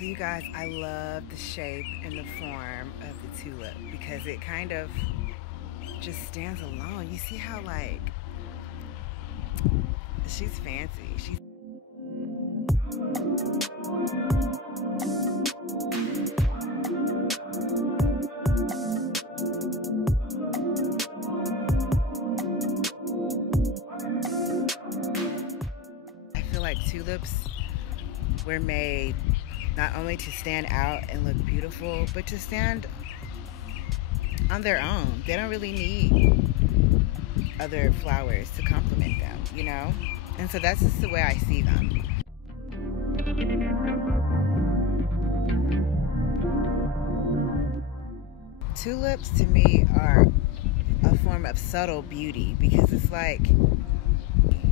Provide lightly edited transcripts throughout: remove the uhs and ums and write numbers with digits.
So you guys, I love the shape and the form of the tulip because it kind of just stands alone. You see how, like, she's fancy. I feel like tulips were made not only to stand out and look beautiful, but to stand on their own. They don't really need other flowers to complement them, you know? And so that's just the way I see them. Tulips to me are a form of subtle beauty because it's like,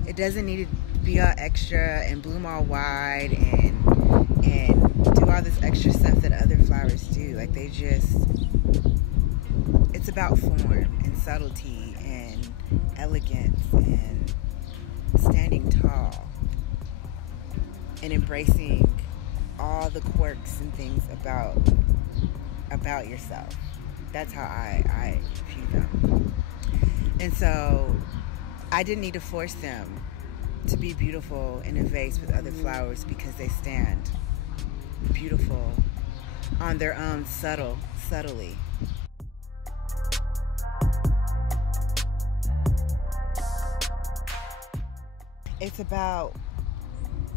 it doesn't need to be all extra and bloom all wide and do all this extra stuff that other flowers do. Like, they just, it's about form and subtlety and elegance and standing tall and embracing all the quirks and things about yourself. That's how I view them. And so I didn't need to force them to be beautiful in a vase with other flowers because they stand beautiful on their own subtly. It's about,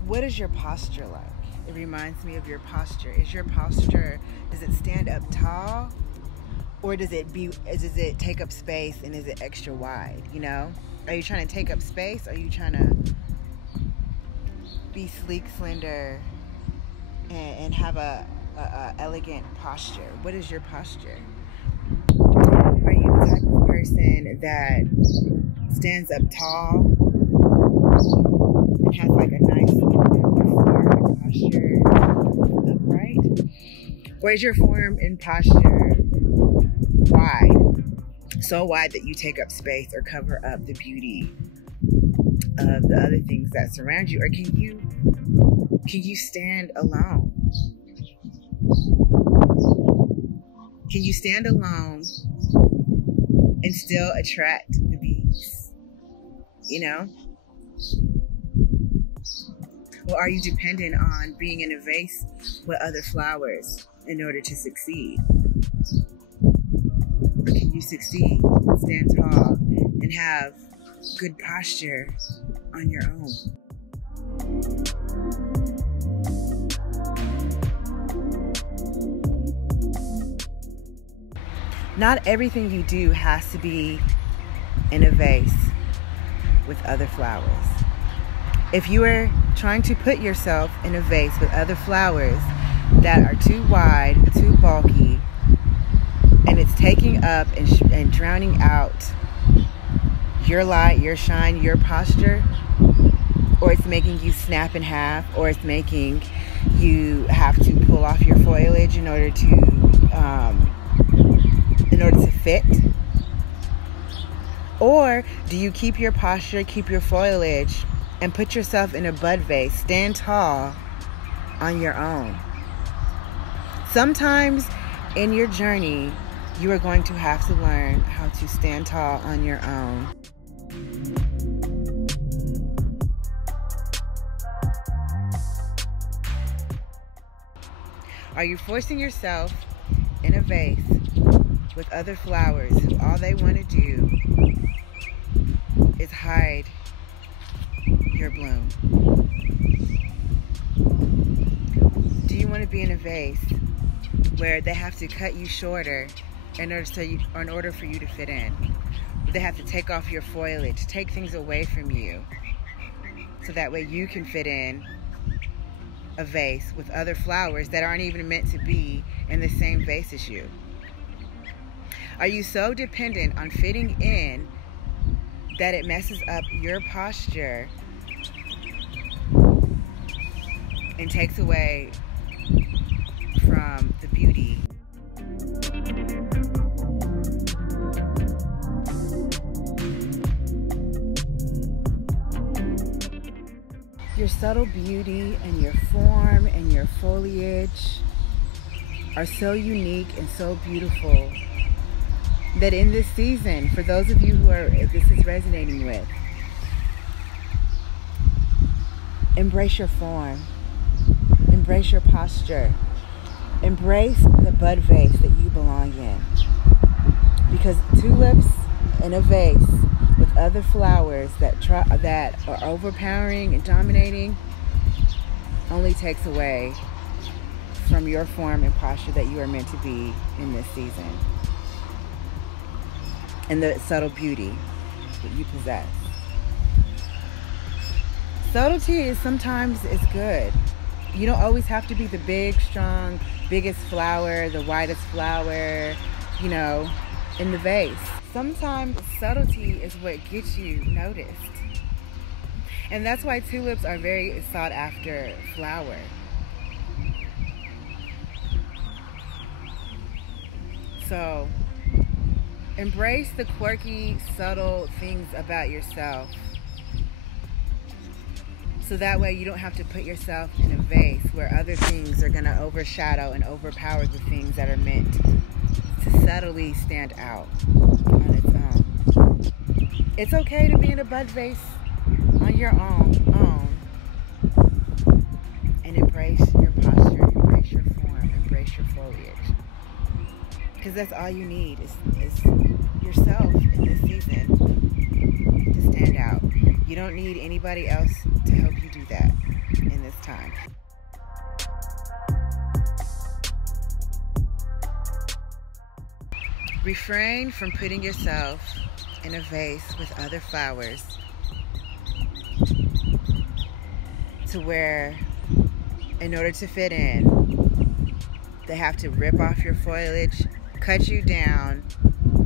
what is your posture like? It reminds me of your posture. Is your posture, does it stand up tall? Or does it take up space and is it extra wide, you know? Are you trying to take up space? Or are you trying to be sleek, slender, and have a elegant posture? What is your posture? Are you the type of person that stands up tall and has like a nice form and posture upright? Or is your form and posture wide, so wide that you take up space or cover up the beauty of the other things that surround you? Or can you stand alone? Can you stand alone and still attract the bees? You know? Or are you dependent on being in a vase with other flowers in order to succeed? Or can you succeed, stand tall, and have good posture on your own? Not everything you do has to be in a vase with other flowers. If you are trying to put yourself in a vase with other flowers that are too wide, too bulky, and it's taking up and drowning out your light, your shine, your posture, or it's making you snap in half, or it's making you have to pull off your foliage in order to fit? Or do you keep your posture, keep your foliage, and put yourself in a bud vase, stand tall on your own? Sometimes in your journey, you are going to have to learn how to stand tall on your own. Are you forcing yourself in a vase with other flowers who all they want to do is hide your bloom? Do you want to be in a vase where they have to cut you shorter in order for you to fit in? They have to take off your foliage, take things away from you, so that way you can fit in a vase with other flowers that aren't even meant to be in the same vase as you? Are you so dependent on fitting in that it messes up your posture and takes away from the beauty? You're subtle beauty and your form and your foliage are so unique and so beautiful that in this season, for those of you who this is resonating with, embrace your form, embrace your posture, embrace the bud vase that you belong in. Because tulips in a vase with other flowers that are overpowering and dominating only takes away from your form and posture that you are meant to be in this season, and the subtle beauty that you possess. Subtlety is sometimes good. You don't always have to be the big, strong, biggest flower, the whitest flower, in the vase. Sometimes subtlety is what gets you noticed. And that's why tulips are very sought after flower. So embrace the quirky, subtle things about yourself. So that way you don't have to put yourself in a vase where other things are going to overshadow and overpower the things that are meant to subtly stand out on its own. It's okay to be in a bud vase on your own. And embrace your posture, embrace your form, embrace your foliage. Because that's all you need is yourself in this season to stand out. You don't need anybody else to help you do that in this time. Refrain from putting yourself in a vase with other flowers to where, in order to fit in, they have to rip off your foliage, cut you down,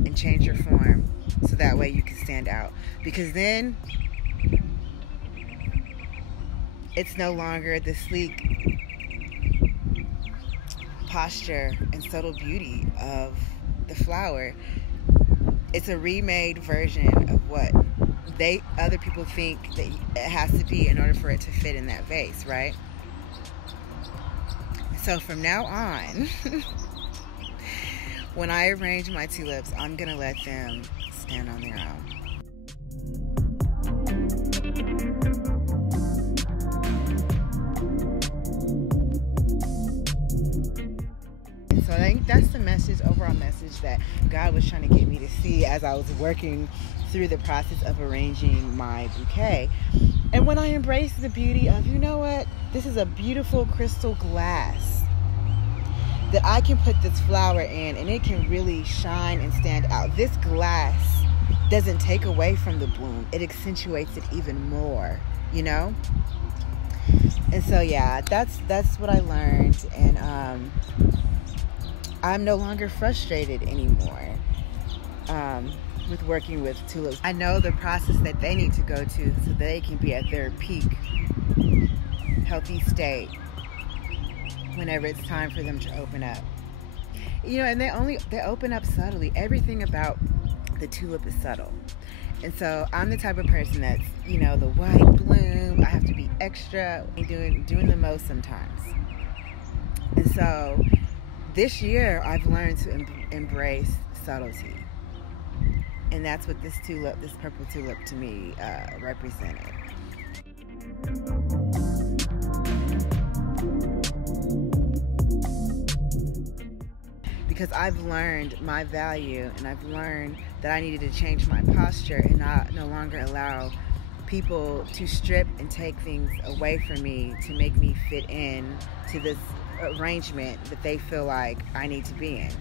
and change your form so that way you can stand out. Because then it's no longer the sleek posture and subtle beauty of the flower. It's a remade version of what other people think that it has to be in order for it to fit in that vase, right? So from now on, when I arrange my tulips, I'm gonna let them stand on their own. So I think that's the overall message that God was trying to get me to see as I was working through the process of arranging my bouquet. And when I embraced the beauty of, this is a beautiful crystal glass that I can put this flower in and it can really shine and stand out. This glass doesn't take away from the bloom. It accentuates it even more, And so, yeah, that's what I learned. And I'm no longer frustrated anymore with working with tulips. I know the process that they need to go to so they can be at their peak, healthy state whenever it's time for them to open up. And they open up subtly. Everything about the tulip is subtle. And so I'm the type of person that's, the white bloom, I have to be extra, doing the most sometimes. And so this year I've learned to embrace subtlety. And that's what this purple tulip to me represented. Because I've learned my value, and I've learned that I needed to change my posture and no longer allow people to strip and take things away from me to make me fit in to this arrangement that they feel like I need to be in.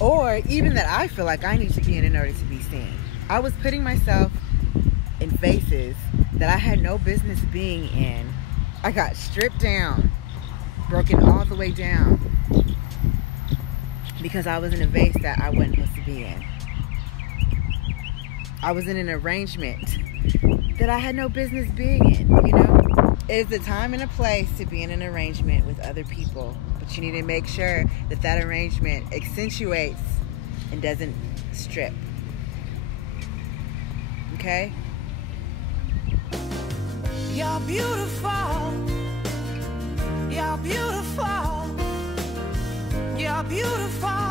Or even that I feel like I need to be in order to be seen. I was putting myself in vases that I had no business being in. I got stripped down, broken all the way down, because I was in a vase that I wasn't supposed to be in. I was in an arrangement that I had no business being in, It is a time and a place to be in an arrangement with other people, but you need to make sure that that arrangement accentuates and doesn't strip. Okay? You're beautiful. You're beautiful. You're beautiful.